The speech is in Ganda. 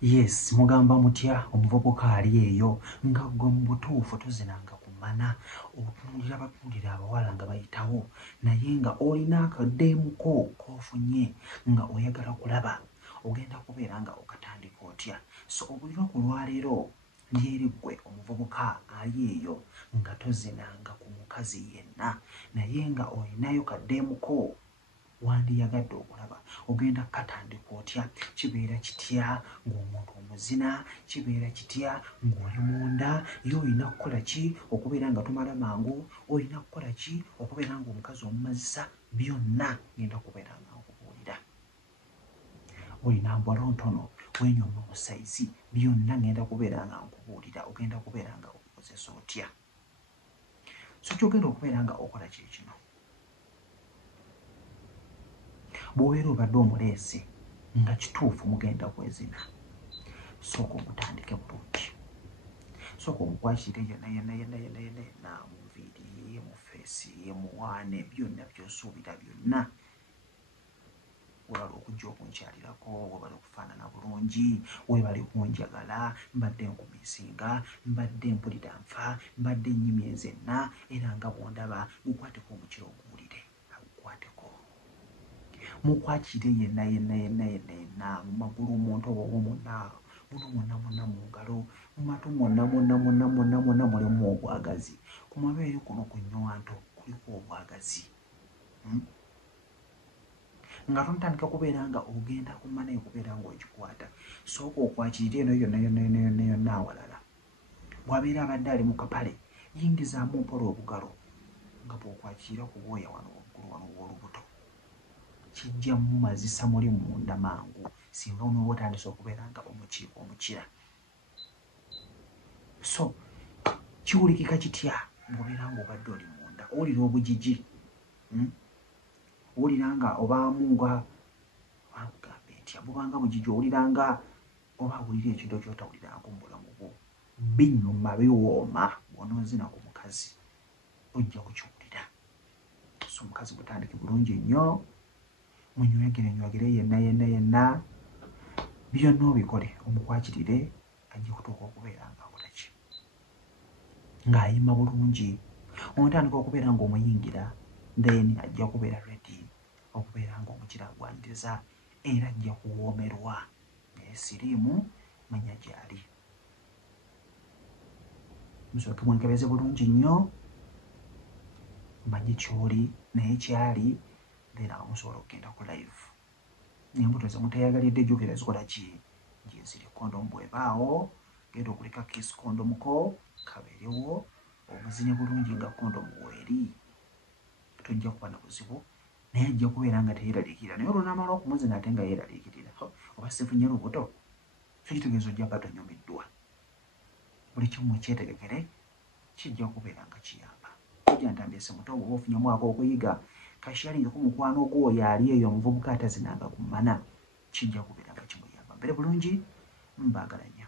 Yes, mugamba mutya omuvubuka ali eyo nga gwe mu butuufu tozinanga kumana otunulira abatunulira abawala nga bayitawo naye nga olina akaddeemuko k'ofunye nga oyagala kulaba ogenda kubeera nga okatandika otya. So olunaku lwaleero lyeri ggwe omuvubuka ali eyo nga tozinanga ku mukazi yenna naye nga olinayo kaddeemuko wandiyagadde okulaba ogenda kukatandika otya. Kibeera kitya ng'omuntu omuzina, kibeera kitya ng'oli munda ye olina kukola ki okubeera nga tumala mangu, olina kukola ki okubeera ng'omukazi omumazisa, byonna ngenda kubeera nga nkubuulira. Olina mbolo ntono wenyoma omusaizi, byonna ngenda kubeera nga nkubuulira ogenda kubeera nga okozesa otya. So kyogenda okubeera nga okola kye kino. Bw'obeera obadde omuleese nga kituufu mugenda kwezina, sooka omutandike bulungi. Sooka omukwasire yenna mu nviiri, mu feesi, mu waane, byonna by'osuubira byonna. Weebale okujja okunkyalirako, weebale okufaanana bulungi, weebale kunjagala, mbadde nkumisinga, mbadde mpulira nfa, mbadde nnyimye nzenna, era nga bw'ondaba gukwateko omukiro oguwulire, agukwateko. Mukwakire yenna mu magulu, mu ntobo, mwonna mu ngalo, mu matu mwonna mulimu obwagazi. Ku mabeere kuno ku nnywanto kuliko obwagazi. Nga tonatandika kubeera nga ogenda kumana okubeera ng'ogikwata. Sooka okwakirire eno yonna awalala. Bw'abeera abadde ali mu kapale yingizaamu mpola obugalo nga bw'okwakira ku bwoya wano waggulu wano w'olubuto. Kijjamu mazisa muli munda mangu singa onooba otandise okubeera nga omukira. So kiwulikika kitya bw'obeera ng'obadde oli munda? Owulira obugigi? Owulira nga obaamu nga bakugambe ntya? Bubanga bugigi owulira nga oba awulira ekintu ky'otawulirangako mu bulamu bwo. Binyuma biwooma bw'onoozina ku mukazi ojja kukiwulira. So omukazi mutandike bulungi nnyo, munywegere yenna byonna obikole omukwakirire ajja kutuuka okubeera nga akola ki? Ng'ayima bulungi. Omutandika okubeera ng'omuyingira then ajja kubeera ready okubeera ng'omukiragwaniriza era ajja kuwoomerwa. Naye siriimu manya gy'ali. Musooke mwenkebeze bulungi nnyo manye ky'oli naye kyali then awo musobola okugenda ku live. N'embuto ze muteeyagalidde jjukira zikola ki? Gye ziri. Kondomu bw'ebaawo genda okuleka kiisi kondomu ko kabeerewo omuzine bulungi nga kondomu weeri. Tojja kuba na buzibu naye ajja kubeera nga teyeeraliikirira. Naye olunaamala okumuzina ate nga yeeraliikirira oba sifunye lubuto, so kitegeeza ojja kuba tonyumiddwa. Buli kimu ekyetegekere kijja kubeera nga kiyamba. Ojja ntambyese muto bw'oba ofunyemu ak'okuyiga kashalingako mukwano gw'oyo ali eyo omuvubuka atazinanga ku mana, kijja kubeera nga kimuyamba. Mbere bulungi, mbaagala nnyo.